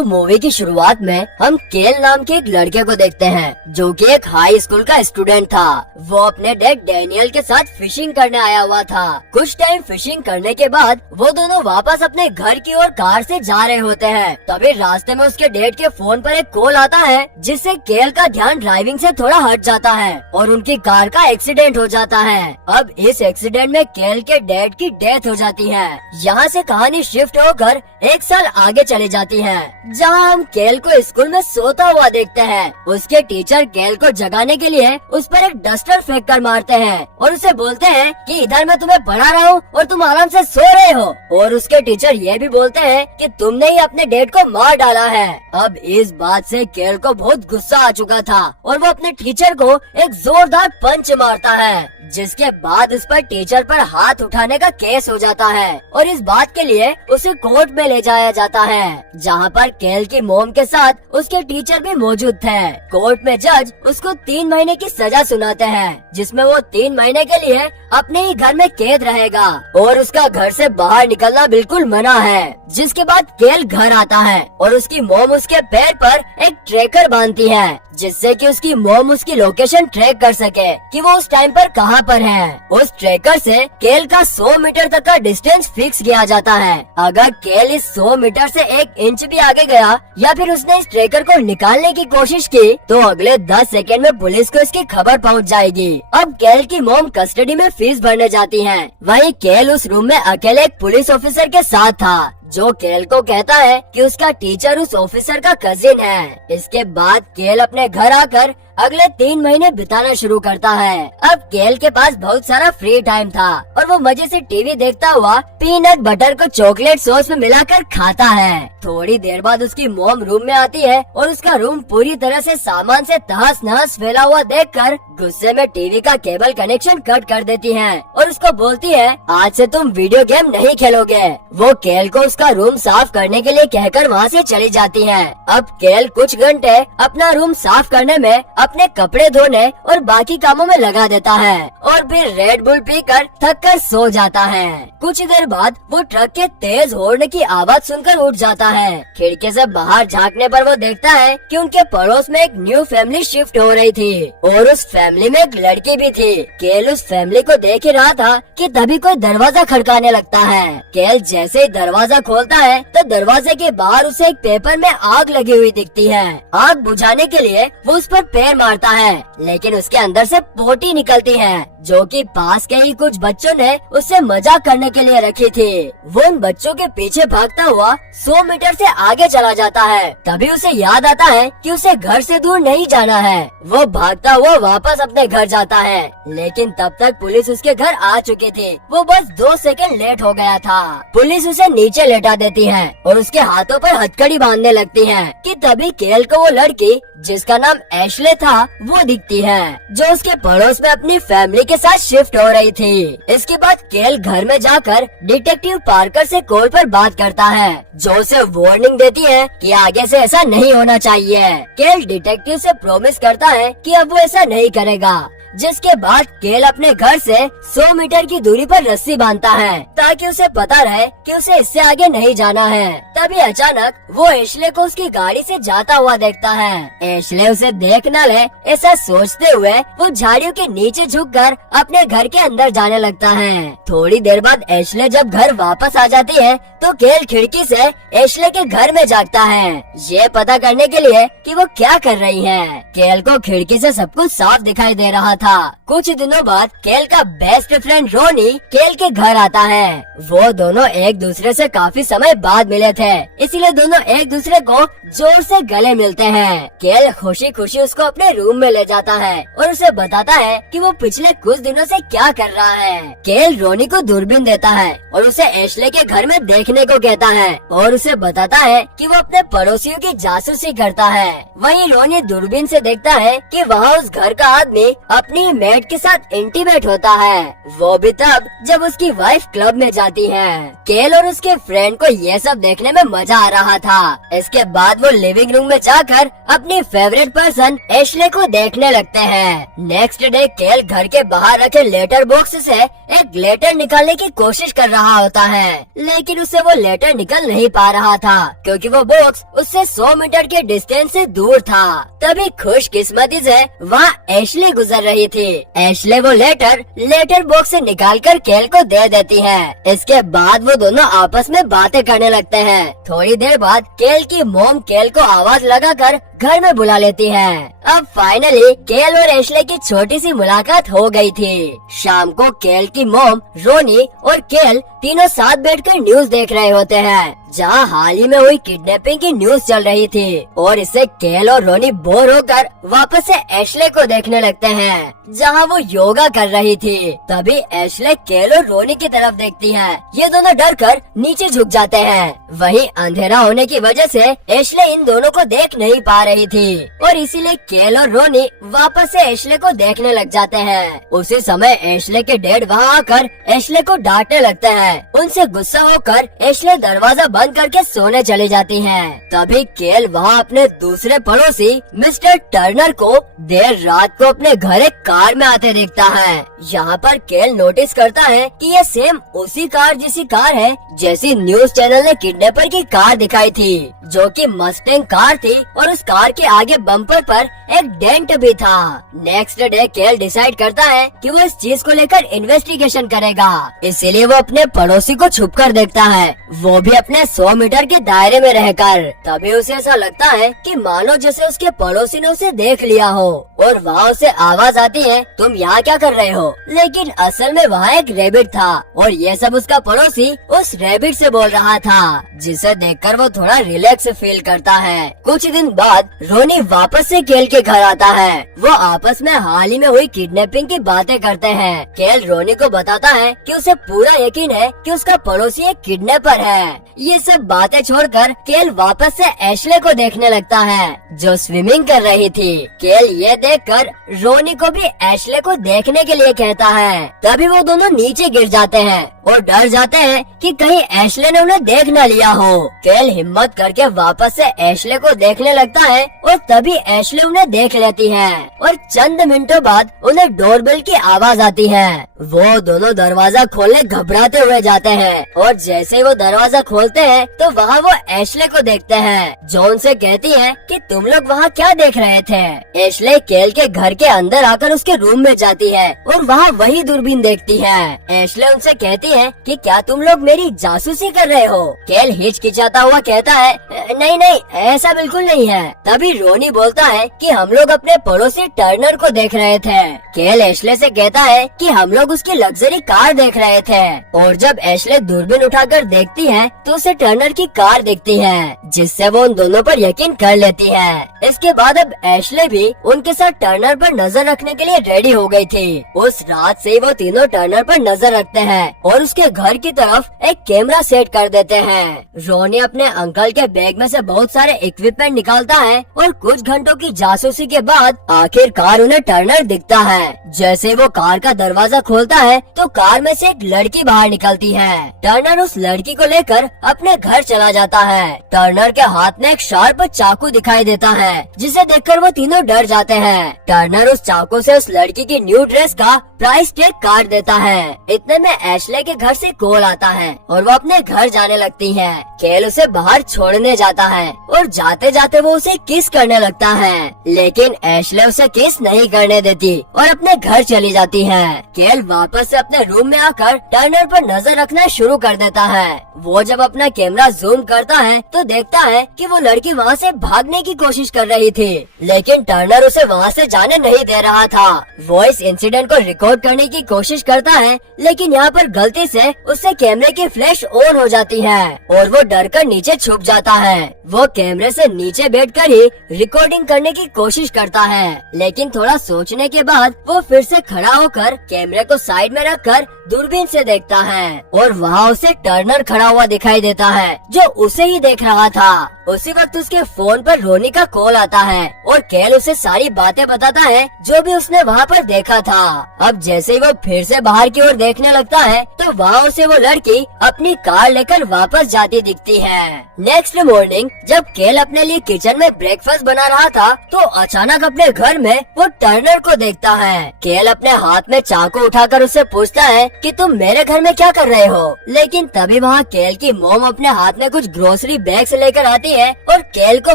तो मूवी की शुरुआत में हम केल नाम के एक लड़के को देखते हैं जो कि एक हाई स्कूल का स्टूडेंट था। वो अपने डैड डैनियल के साथ फिशिंग करने आया हुआ था। कुछ टाइम फिशिंग करने के बाद वो दोनों वापस अपने घर की ओर कार से जा रहे होते हैं। तभी रास्ते में उसके डैड के फोन पर एक कॉल आता है जिससे केल का ध्यान ड्राइविंग से थोड़ा हट जाता है और उनकी कार का एक्सीडेंट हो जाता है। अब इस एक्सीडेंट में केल के डैड की डेथ हो जाती है। यहाँ से कहानी शिफ्ट होकर 1 साल आगे चली जाती है, जहाँ हम केल को स्कूल में सोता हुआ देखते हैं। उसके टीचर केल को जगाने के लिए उस पर एक डस्टर फेंक कर मारते हैं और उसे बोलते हैं कि इधर मैं तुम्हें पढ़ा रहा हूँ और तुम आराम से सो रहे हो। और उसके टीचर ये भी बोलते हैं कि तुमने ही अपने डैड को मार डाला है। अब इस बात से केल को बहुत गुस्सा आ चुका था और वो अपने टीचर को एक जोरदार पंच मारता है, जिसके बाद उस पर टीचर पर हाथ उठाने का केस हो जाता है और इस बात के लिए उसे कोर्ट में ले जाया जाता है, जहाँ पर केल की मोम के साथ उसके टीचर भी मौजूद थे। कोर्ट में जज उसको 3 महीने की सजा सुनाते हैं, जिसमें वो 3 महीने के लिए अपने ही घर में कैद रहेगा और उसका घर से बाहर निकलना बिल्कुल मना है। जिसके बाद केल घर आता है और उसकी मोम उसके पैर पर एक ट्रैकर बांधती है, जिससे कि उसकी मोम उसकी लोकेशन ट्रैक कर सके कि वो उस टाइम पर कहाँ पर है। उस ट्रैकर से केल का 100 मीटर तक का डिस्टेंस फिक्स किया जाता है। अगर केल इस 100 मीटर से 1 इंच भी आगे गया या फिर उसने इस ट्रैकर को निकालने की कोशिश की तो अगले 10 सेकंड में पुलिस को इसकी खबर पहुंच जाएगी। अब केल की मोम कस्टडी में फीस भरने जाती है। वहीं केल उस रूम में अकेले एक पुलिस ऑफिसर के साथ था, जो केल को कहता है कि उसका टीचर उस ऑफिसर का कजिन है। इसके बाद केल अपने घर आकर अगले 3 महीने बिताना शुरू करता है। अब केल के पास बहुत सारा फ्री टाइम था और वो मजे से टीवी देखता हुआ पीनट बटर को चॉकलेट सॉस में मिलाकर खाता है। थोड़ी देर बाद उसकी मोम रूम में आती है और उसका रूम पूरी तरह से सामान से तहस नहस फैला हुआ देखकर गुस्से में टीवी का केबल कनेक्शन कट कर देती है और उसको बोलती है आज से तुम वीडियो गेम नहीं खेलोगे। वो केल को उसका रूम साफ करने के लिए कहकर वहाँ से चली जाती है। अब केल कुछ घंटे अपना रूम साफ करने में अपने कपड़े धोने और बाकी कामों में लगा देता है और फिर रेड बुल पीकर थक कर सो जाता है। कुछ देर बाद वो ट्रक के तेज हॉर्न की आवाज सुनकर उठ जाता है। खिड़की से बाहर झांकने पर वो देखता है कि उनके पड़ोस में एक न्यू फैमिली शिफ्ट हो रही थी और उस फैमिली में एक लड़की भी थी। केल उस फैमिली को देख ही रहा था कि तभी कोई दरवाजा खड़काने लगता है। केल जैसे ही दरवाजा खोलता है तो दरवाजे के बाहर उसे एक पेपर में आग लगी हुई दिखती है। आग बुझाने के लिए वो उस पर पैर मारता है, लेकिन उसके अंदर से पोटी निकलती है जो कि पास के ही कुछ बच्चों ने उससे मजाक करने के लिए रखी थी। वो उन बच्चों के पीछे भागता हुआ 100 मीटर से आगे चला जाता है। तभी उसे याद आता है कि उसे घर से दूर नहीं जाना है। वो भागता हुआ वापस अपने घर जाता है, लेकिन तब तक पुलिस उसके घर आ चुकी थी। वो बस 2 सेकंड लेट हो गया था। पुलिस उसे नीचे लेटा देती है और उसके हाथों पर हथकड़ी बांधने लगती है कि तभी केल को वो लड़की जिसका नाम एशले था वो दिखती है, जो उसके पड़ोस में अपनी फैमिली के साथ शिफ्ट हो रही थी। इसके बाद केल घर में जाकर डिटेक्टिव पार्कर से कॉल पर बात करता है, जो उसे वार्निंग देती है कि आगे से ऐसा नहीं होना चाहिए। केल डिटेक्टिव से प्रॉमिस करता है कि अब वो ऐसा नहीं करेगा। जिसके बाद केल अपने घर से 100 मीटर की दूरी पर रस्सी बांधता है ताकि उसे पता रहे कि उसे इससे आगे नहीं जाना है। तभी अचानक वो एशले को उसकी गाड़ी से जाता हुआ देखता है। एशले उसे देख न ले ऐसा सोचते हुए वो झाड़ियों के नीचे झुककर अपने घर के अंदर जाने लगता है। थोड़ी देर बाद एशले जब घर वापस आ जाती है तो केल खिड़की से एशले के घर में जागता है, ये पता करने के लिए कि वो क्या कर रही है। केल को खिड़की से सब कुछ साफ दिखाई दे रहा था। कुछ दिनों बाद केल का बेस्ट फ्रेंड रोनी केल के घर आता है। वो दोनों एक दूसरे से काफी समय बाद मिले थे, इसीलिए दोनों एक दूसरे को जोर से गले मिलते हैं। केल खुशी खुशी उसको अपने रूम में ले जाता है और उसे बताता है कि वो पिछले कुछ दिनों से क्या कर रहा है। केल रोनी को दूरबीन देता है और उसे एशले के घर में देखने को कहता है और उसे बताता है कि वो अपने पड़ोसियों की जासूसी करता है। वहीं रोनी दूरबीन से देखता है कि वहाँ उस घर का आदमी अपने अपनी मेट के साथ इंटीमेट होता है, वो भी तब जब उसकी वाइफ क्लब में जाती है। केल और उसके फ्रेंड को ये सब देखने में मजा आ रहा था। इसके बाद वो लिविंग रूम में जाकर अपनी फेवरेट पर्सन एशले को देखने लगते हैं। नेक्स्ट डे केल घर के बाहर रखे लेटर बॉक्स से एक लेटर निकालने की कोशिश कर रहा होता है, लेकिन उससे वो लेटर निकल नहीं पा रहा था क्योंकि वो बॉक्स उससे 100 मीटर के डिस्टेंस से दूर था। तभी खुशकिस्मती से वहाँ एशले गुजर रही थी। एशले वो लेटर बॉक्स से निकालकर केल को दे देती है। इसके बाद वो दोनों आपस में बातें करने लगते हैं। थोड़ी देर बाद केल की मॉम केल को आवाज लगाकर घर में बुला लेती है। अब फाइनली केल और एशले की छोटी सी मुलाकात हो गई थी। शाम को केल की मॉम, रोनी और केल तीनों साथ बैठकर न्यूज देख रहे होते हैं, जहां हाल ही में हुई किडनैपिंग की न्यूज चल रही थी। और इससे केल और रोनी बोर होकर वापस से एशले को देखने लगते हैं, जहां वो योगा कर रही थी। तभी एशले केल और रोनी की तरफ देखती है। ये दोनों डरकर नीचे झुक जाते हैं। वहीं अंधेरा होने की वजह से एशले इन दोनों को देख नहीं पा रही थी और इसीलिए केल और रोनी वापस से एशले को देखने लग जाते हैं। उसी समय एशले के डैड वहाँ आकर एशले को डांटने लगते हैं। उनसे गुस्सा होकर एशले दरवाजा बंद करके सोने चली जाती है। तभी केल वहाँ अपने दूसरे पड़ोसी मिस्टर टर्नर को देर रात को अपने घर एक कार में आते देखता है। यहाँ पर केल नोटिस करता है कि ये सेम उसी कार जैसी कार है जैसी न्यूज चैनल ने किडनैपर की कार दिखाई थी, जो कि मस्टैंग कार थी और उस कार के आगे बम्पर पर एक डेंट भी था। नेक्स्ट डे केल डिसाइड करता है कि वो इस चीज को लेकर इन्वेस्टिगेशन करेगा, इसीलिए वो अपने पड़ोसी को छुप कर देखता है, वो भी अपने 100 मीटर के दायरे में रहकर। तभी उसे ऐसा लगता है कि मानो जैसे उसके पड़ोसी ने उसे देख लिया हो और वहाँ उसे आवाज आती है, तुम यहाँ क्या कर रहे हो? लेकिन असल में वहाँ एक रैबिट था और ये सब उसका पड़ोसी उस रैबिट से बोल रहा था, जिसे देखकर वो थोड़ा रिलैक्स फील करता है। कुछ दिन बाद रोनी वापस से केल के घर आता है। वो आपस में हाल ही में हुई किडनैपिंग की बातें करते हैं। केल रोनी को बताता है कि उसे पूरा यकीन है कि उसका पड़ोसी एक किडनैपर है। ये सब बातें छोड़कर केल वापस से एशले को देखने लगता है, जो स्विमिंग कर रही थी। केल ये देखकर रोनी को भी एशले को देखने के लिए कहता है। तभी वो दोनों नीचे गिर जाते हैं और डर जाते हैं कि कहीं एशले ने उन्हें देख न लिया हो। केल हिम्मत करके वापस से एशले को देखने लगता है और तभी एशले उन्हें देख लेती है और चंद मिनटों बाद उन्हें डोरबेल की आवाज आती है। वो दोनों दरवाजा खोलने घबराते हुए जाते हैं और जैसे ही वो दरवाजा खोलते हैं तो वहाँ वो एशले को देखते हैं, जो उनसे कहती है कि तुम लोग वहाँ क्या देख रहे थे? एशले केल के घर के अंदर आकर उसके रूम में जाती है और वहाँ वही दूरबीन देखती है। एशले उनसे कहती है कि क्या तुम लोग मेरी जासूसी कर रहे हो? केल हिचकिचाता हुआ कहता है, नहीं नहीं, ऐसा बिल्कुल नहीं है। तभी रोनी बोलता है कि हम लोग अपने पड़ोसी टर्नर को देख रहे थे। केल एशले से कहता है कि हम लोग उसकी लग्जरी कार देख रहे थे और जब एशले दूरबीन उठाकर देखती है तो उसे टर्नर की कार दिखती है, जिससे वो उन दोनों पर यकीन कर लेती है। इसके बाद अब एशले भी उनके साथ टर्नर पर नजर रखने के लिए रेडी हो गई थी। उस रात से वो तीनों टर्नर पर नजर रखते हैं और उसके घर की तरफ एक कैमरा सेट कर देते हैं। रोनी अपने अंकल के बैग में से बहुत सारे इक्विपमेंट निकालता है और कुछ घंटों की जासूसी के बाद आखिरकार उन्हें टर्नर दिखता है। जैसे वो कार का दरवाजा खोलता है तो कार में से एक लड़की बाहर निकलती है। टर्नर उस लड़की को लेकर अपने घर चला जाता है। टर्नर के हाथ में एक शार्प चाकू दिखाई देता है, जिसे देखकर वो तीनों डर जाते हैं। टर्नर उस चाकू से उस लड़की की न्यू ड्रेस का प्राइस टैग काट देता है। इतने में एशले के घर से कॉल आता है और वो अपने घर जाने लगती है। केल उसे बाहर छोड़ने जाता है और जाते जाते वो उसे किस करने लगता है, लेकिन एशले उसे किस नहीं करने देती और अपने घर चली जाती है। केल वापस से अपने रूम में आकर टर्नर पर नजर रखना शुरू कर देता है। वो जब अपना कैमरा जूम करता है तो देखता है कि वो लड़की वहाँ से भागने की कोशिश कर रही थी, लेकिन टर्नर उसे वहाँ से जाने नहीं दे रहा था। वो इस इंसिडेंट को रिकॉर्ड करने की कोशिश करता है, लेकिन यहाँ पर गलती से उससे कैमरे की फ्लैश ऑन हो जाती है और वो डर कर नीचे छुप जाता है। वो कैमरे से नीचे बैठकर ही रिकॉर्डिंग करने की कोशिश करता है, लेकिन थोड़ा सोचने के बाद वो फिर से खड़ा होकर कैमरे को साइड में रखकर दूरबीन से देखता है और वहाँ उसे टर्नर खड़ा हुआ दिखाई देता है जो उसे ही देख रहा था। उसी वक्त उसके फोन पर रोनी का कॉल आता है और केल उसे सारी बातें बताता है जो भी उसने वहाँ पर देखा था। अब जैसे ही वो फिर से बाहर की ओर देखने लगता है तो वहाँ उसे वो लड़की अपनी कार लेकर वापस जाती दिखती है। नेक्स्ट मॉर्निंग जब केल अपने लिए किचन में ब्रेकफास्ट बना रहा था तो अचानक अपने घर में वो टर्नर को देखता है। केल अपने हाथ में चाकू उठाकर उससे पूछता है कि तुम मेरे घर में क्या कर रहे हो, लेकिन तभी वहाँ केल की मॉम अपने हाथ में कुछ ग्रोसरी बैग्स लेकर आती है और केल को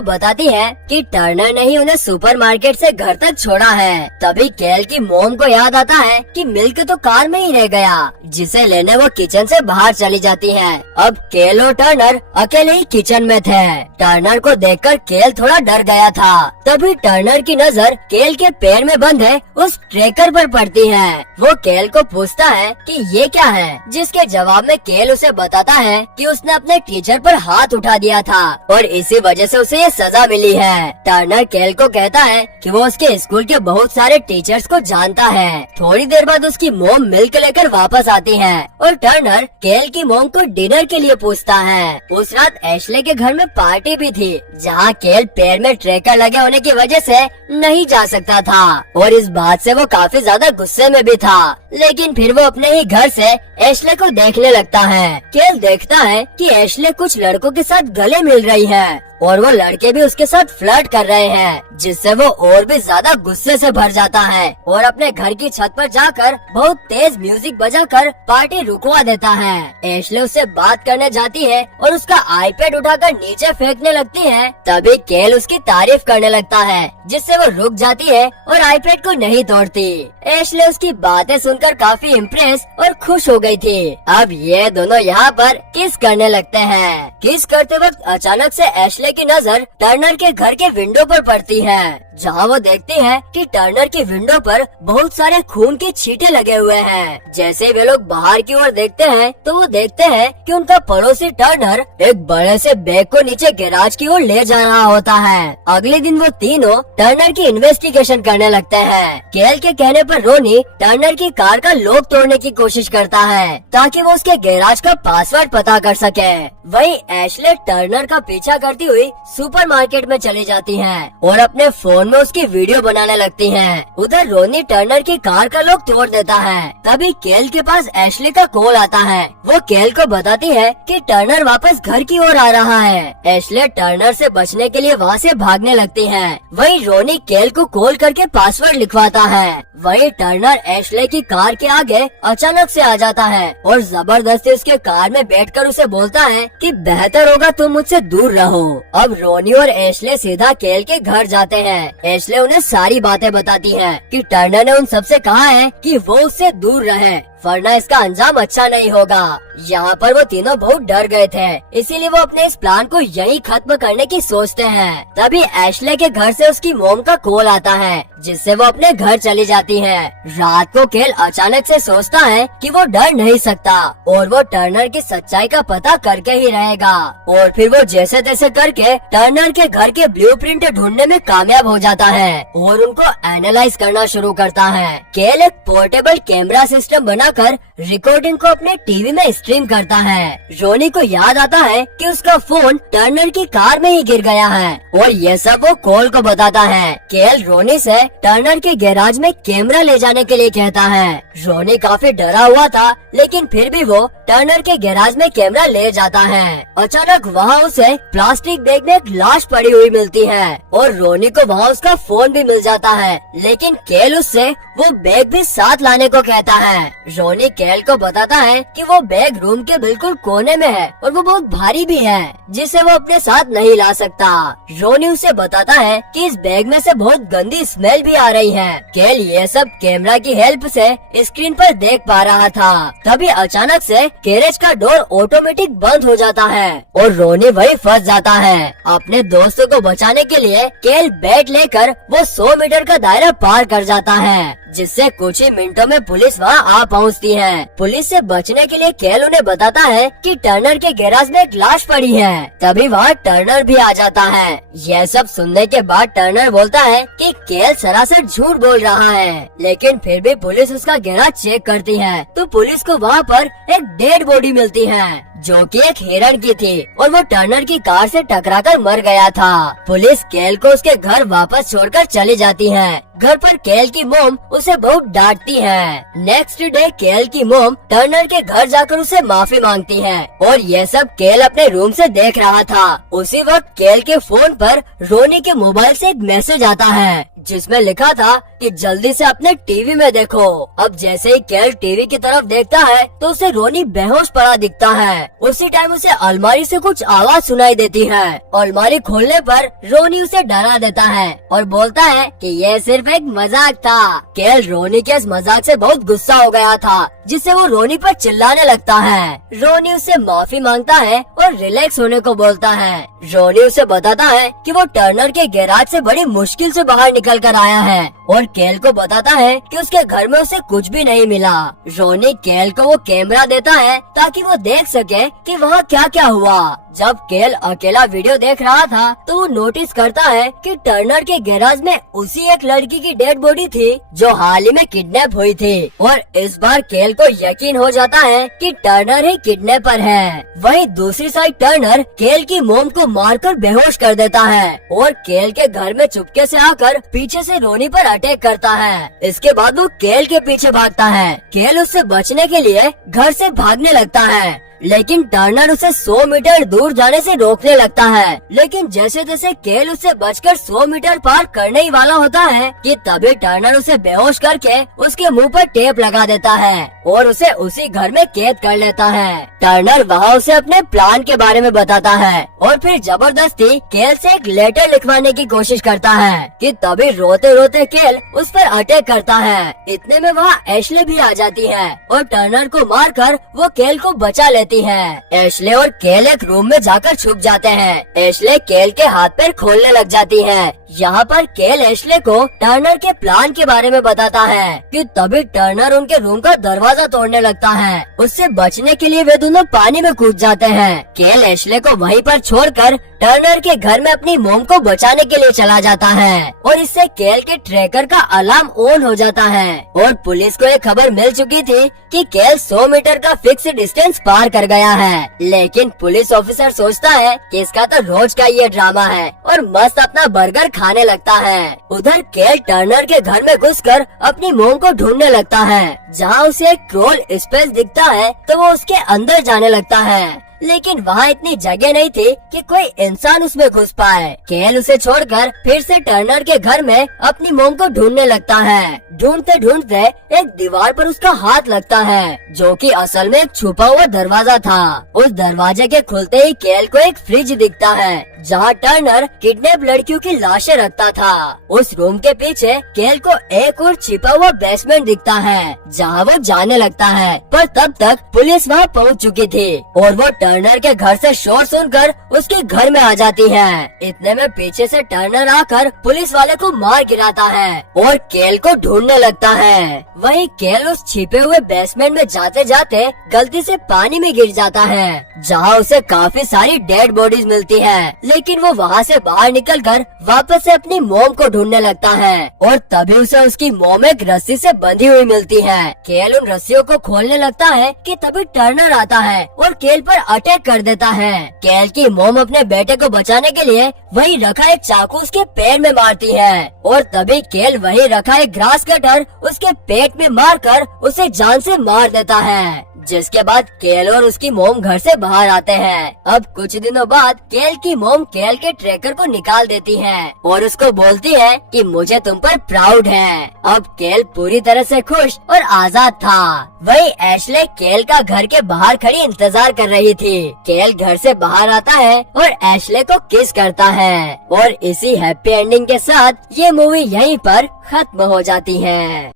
बताती है कि टर्नर ने ही उन्हें सुपरमार्केट से घर तक छोड़ा है। तभी केल की मॉम को याद आता है कि मिल्क तो कार में ही रह गया, जिसे लेने वो किचन से बाहर चली जाती है। अब केल और टर्नर अकेले ही किचन में थे। टर्नर को देखकर केल थोड़ा डर गया था। तभी टर्नर की नजर केल के पैर में बंद है उस ट्रैकर पर पड़ती है। वो केल को पूछता है कि ये क्या है, जिसके जवाब में केल उसे बताता है कि उसने अपने टीचर पर हाथ उठा दिया था और इसी वजह से उसे ये सजा मिली है। टर्नर केल को कहता है कि वो उसके स्कूल के बहुत सारे टीचर्स को जानता है। थोड़ी देर बाद उसकी मोम मिल्क लेकर वापस आती है और टर्नर केल की मोम को डिनर के लिए पूछता है। उस रात एशले के घर में पार्टी भी थी जहाँ केल पैर में ट्रैकर लगे होने की वजह से नहीं जा सकता था और इस बात से वो काफी ज्यादा गुस्से में भी था। लेकिन फिर वो अपने ही घर से एशले को देखने लगता है। केल देखता है कि एशले कुछ लड़कों के साथ गले मिल रही है और वो लड़के भी उसके साथ फ्लर्ट कर रहे हैं, जिससे वो और भी ज्यादा गुस्से से भर जाता है और अपने घर की छत पर जाकर बहुत तेज म्यूजिक बजाकर पार्टी रुकवा देता है। एशले उससे बात करने जाती है और उसका आईपैड उठाकर नीचे फेंकने लगती है। तभी केल उसकी तारीफ करने लगता है, जिससे वो रुक जाती है और आईपैड को नहीं तोड़ती। एशले उसकी बातें सुनकर काफी इम्प्रेस और खुश हो गई थी। अब ये दोनों यहाँ पर किस करने लगते हैं। किस करते वक्त अचानक से एशले की नजर टर्नर के घर के विंडो पर पड़ती है, जहाँ वो देखती है कि टर्नर की विंडो पर बहुत सारे खून के छींटे लगे हुए हैं। जैसे वे लोग बाहर की ओर देखते हैं तो वो देखते हैं कि उनका पड़ोसी टर्नर एक बड़े से बैग को नीचे गैराज की ओर ले जा रहा होता है। अगले दिन वो तीनों टर्नर की इन्वेस्टिगेशन करने लगते हैं। केल के कहने पर रोनी टर्नर की कार का लॉक तोड़ने की कोशिश करता है ताकि वो उसके गैराज का पासवर्ड पता कर सके। वहीं एशले टर्नर का पीछा करती हुई सुपरमार्केट में चली जाती है और अपने फोन में उसकी वीडियो बनाने लगती हैं। उधर रोनी टर्नर की कार का लॉक तोड़ देता है। तभी केल के पास एशले का कॉल आता है। वो केल को बताती है कि टर्नर वापस घर की ओर आ रहा है। एशले टर्नर से बचने के लिए वहाँ से भागने लगती है। वहीं रोनी केल को कॉल करके पासवर्ड लिखवाता है। वहीं टर्नर एशले की कार के आगे अचानक से आ जाता है और जबरदस्ती उसके कार में बैठकर उसे बोलता है कि बेहतर होगा तुम मुझसे दूर रहो। अब रोनी और एशले सीधा केल के घर जाते हैं। एशले उन्हें सारी बातें बताती है कि टर्नर ने उन सबसे कहा है कि वो उससे दूर रहे, वरना इसका अंजाम अच्छा नहीं होगा। यहाँ पर वो तीनों बहुत डर गए थे, इसीलिए वो अपने इस प्लान को यहीं खत्म करने की सोचते हैं। तभी एशले के घर से उसकी मोम का कॉल आता है, जिससे वो अपने घर चली जाती है। रात को केल अचानक से सोचता है कि वो डर नहीं सकता और वो टर्नर की सच्चाई का पता करके ही रहेगा। और फिर वो जैसे तैसे करके टर्नर के घर के ब्लूप्रिंट ढूंढने में कामयाब हो जाता है और उनको एनालाइज करना शुरू करता है। केल एक पोर्टेबल कैमरा सिस्टम बनाकर रिकॉर्डिंग को अपने टीवी में स्ट्रीम करता है। रोनी को याद आता है कि उसका फोन टर्नर की कार में ही गिर गया है और ये सब वो कॉल को बताता है। केल रोनी से टर्नर के गैराज में कैमरा ले जाने के लिए कहता है। रोनी काफी डरा हुआ था, लेकिन फिर भी वो टर्नर के गैराज में कैमरा ले जाता है। अचानक वहाँ उसे प्लास्टिक बैग में एक लाश पड़ी हुई मिलती है और रोनी को वहाँ उसका फोन भी मिल जाता है, लेकिन केल उससे वो बैग भी साथ लाने को कहता है। रोनी केल को बताता है कि वो बैग रूम के बिल्कुल कोने में है और वो बहुत भारी भी है, जिसे वो अपने साथ नहीं ला सकता। रोनी उसे बताता है कि इस बैग में से बहुत गंदी स्मेल भी आ रही है। केल ये सब कैमरा की हेल्प से स्क्रीन पर देख पा रहा था। तभी अचानक से गैरेज का डोर ऑटोमेटिक बंद हो जाता है और रोनी वही फंस जाता है। अपने दोस्तों को बचाने के लिए केल बैट लेकर वो 100 मीटर का दायरा पार कर जाता है, जिससे कुछ ही मिनटों में पुलिस वहाँ आ पहुँचती है। पुलिस से बचने के लिए केल उन्हें बताता है कि टर्नर के गैराज में एक लाश पड़ी है। तभी वहाँ टर्नर भी आ जाता है। यह सब सुनने के बाद टर्नर बोलता है कि केल सरासर झूठ बोल रहा है, लेकिन फिर भी पुलिस उसका गैराज चेक करती है तो पुलिस को वहाँ पर एक डेड बॉडी मिलती है जो कि एक हिरण की थी और वो टर्नर की कार से टकराकर मर गया था। पुलिस केल को उसके घर वापस छोड़कर चली जाती है। घर पर केल की मोम उसे बहुत डांटती है। नेक्स्ट डे केल की मोम टर्नर के घर जाकर उसे माफी मांगती है और यह सब केल अपने रूम से देख रहा था। उसी वक्त केल के फोन पर रोनी के मोबाइल से एक मैसेज आता है जिसमें लिखा था कि जल्दी से अपने टीवी में देखो। अब जैसे ही केल टीवी की तरफ देखता है तो उसे रोनी बेहोश पड़ा दिखता है। उसी टाइम उसे अलमारी से कुछ आवाज सुनाई देती है। अलमारी खोलने पर रोनी उसे डरा देता है और बोलता है कि यह सिर्फ एक मजाक था। केल रोनी के इस मजाक से बहुत गुस्सा हो गया था, जिससे वो रोनी पर चिल्लाने लगता है। रोनी उससे माफी मांगता है और रिलैक्स होने को बोलता है। रोनी उसे बताता है कि वो टर्नर के गैराज से बड़ी मुश्किल से बाहर निकल कर आया है और केल को बताता है कि उसके घर में उसे कुछ भी नहीं मिला। रोनी केल को वो कैमरा देता है ताकि वो देख सके कि वहाँ क्या क्या हुआ। जब केल अकेला वीडियो देख रहा था तो वो नोटिस करता है कि टर्नर के गैराज में उसी एक लड़की की डेड बॉडी थी जो हाल ही में किडनैप हुई थी और इस बार केल को यकीन हो जाता है कि टर्नर ही किडनैपर है। वहीं दूसरी साइड टर्नर केल की मोम को मारकर बेहोश कर देता है और केल के घर में चुपके से आकर पीछे से रोनी पर अटैक करता है। इसके बाद वो केल के पीछे भागता है। केल उससे बचने के लिए घर से भागने लगता है, लेकिन टर्नर उसे 100 मीटर दूर जाने से रोकने लगता है। लेकिन जैसे जैसे केल उससे बचकर 100 मीटर पार करने ही वाला होता है कि तभी टर्नर उसे बेहोश करके उसके मुंह पर टेप लगा देता है और उसे उसी घर में कैद कर लेता है। टर्नर वहाँ उसे अपने प्लान के बारे में बताता है और फिर जबरदस्ती केल से एक लेटर लिखवाने की कोशिश करता है कि तभी रोते रोते केल उस पर अटैक करता है। इतने में वहाँ एशले भी आ जाती है और टर्नर को मारकर वो केल को बचा लेती है। एशले और केल एक रूम में जाकर छुप जाते हैं। एशले केल के हाथ पैर खोलने लग जाती है। यहाँ पर केल एशले को टर्नर के प्लान के बारे में बताता है कि तभी टर्नर उनके रूम का दरवाजा तोड़ने लगता है। उससे बचने के लिए वे दोनों पानी में कूद जाते हैं। केल एशले को वहीं पर छोड़कर टर्नर के घर में अपनी मोम को बचाने के लिए चला जाता है और इससे केल के ट्रैकर का अलार्म ऑन हो जाता है और पुलिस को ये खबर मिल चुकी थी कि केल 100 मीटर का फिक्स डिस्टेंस पार कर गया है। लेकिन पुलिस ऑफिसर सोचता है कि इसका तो रोज का ये ड्रामा है और मस्त अपना बर्गर खाने लगता है। उधर केल टर्नर के घर में घुसकर अपनी मोम को ढूंढने लगता है। जहाँ उसे एक क्रोल स्पेस दिखता है तो वो उसके अंदर जाने लगता है, लेकिन वहाँ इतनी जगह नहीं थी कि कोई इंसान उसमें घुस पाए। केल उसे छोड़कर फिर से टर्नर के घर में अपनी मोम को ढूंढने लगता है। ढूंढते ढूंढते एक दीवार पर उसका हाथ लगता है जो कि असल में एक छुपा हुआ दरवाजा था। उस दरवाजे के खुलते ही केल को एक फ्रिज दिखता है जहाँ टर्नर किडनैप लड़कियों की लाशें रखता था। उस रूम के पीछे केल को एक और छिपा हुआ बेसमेंट दिखता है जहाँ वो जाने लगता है, पर तब तक पुलिस वहाँ पहुँच चुकी थी और वो टर्नर के घर से शोर सुनकर उसके घर में आ जाती है। इतने में पीछे से टर्नर आकर पुलिस वाले को मार गिराता है और केल को ढूंढने लगता है। वहीं केल उस छिपे हुए बेसमेंट में जाते जाते गलती से पानी में गिर जाता है जहाँ उसे काफी सारी डेड बॉडीज मिलती है, लेकिन वो वहाँ से बाहर निकलकर वापस से अपनी मोम को ढूंढने लगता है और तभी उसे उसकी मोम एक रस्सी से बंधी हुई मिलती है। केल उन रस्सियों को खोलने लगता है कि तभी टर्नर आता है और केल पर अटैक कर देता है। केल की मोम अपने बेटे को बचाने के लिए वही रखा एक चाकू उसके पैर में मारती है और तभी केल वही रखा एक ग्रास कटर उसके पेट में मारकर उसे जान से मार देता है, जिसके बाद केल और उसकी मोम घर से बाहर आते हैं। अब कुछ दिनों बाद केल की मोम केल के ट्रैकर को निकाल देती है और उसको बोलती है कि मुझे तुम पर प्राउड है। अब केल पूरी तरह से खुश और आजाद था। वही एशले केल का घर के बाहर खड़ी इंतजार कर रही थी। केल घर से बाहर आता है और एशले को किस करता है और इसी हैप्पी एंडिंग के साथ ये मूवी यहीं पर खत्म हो जाती है।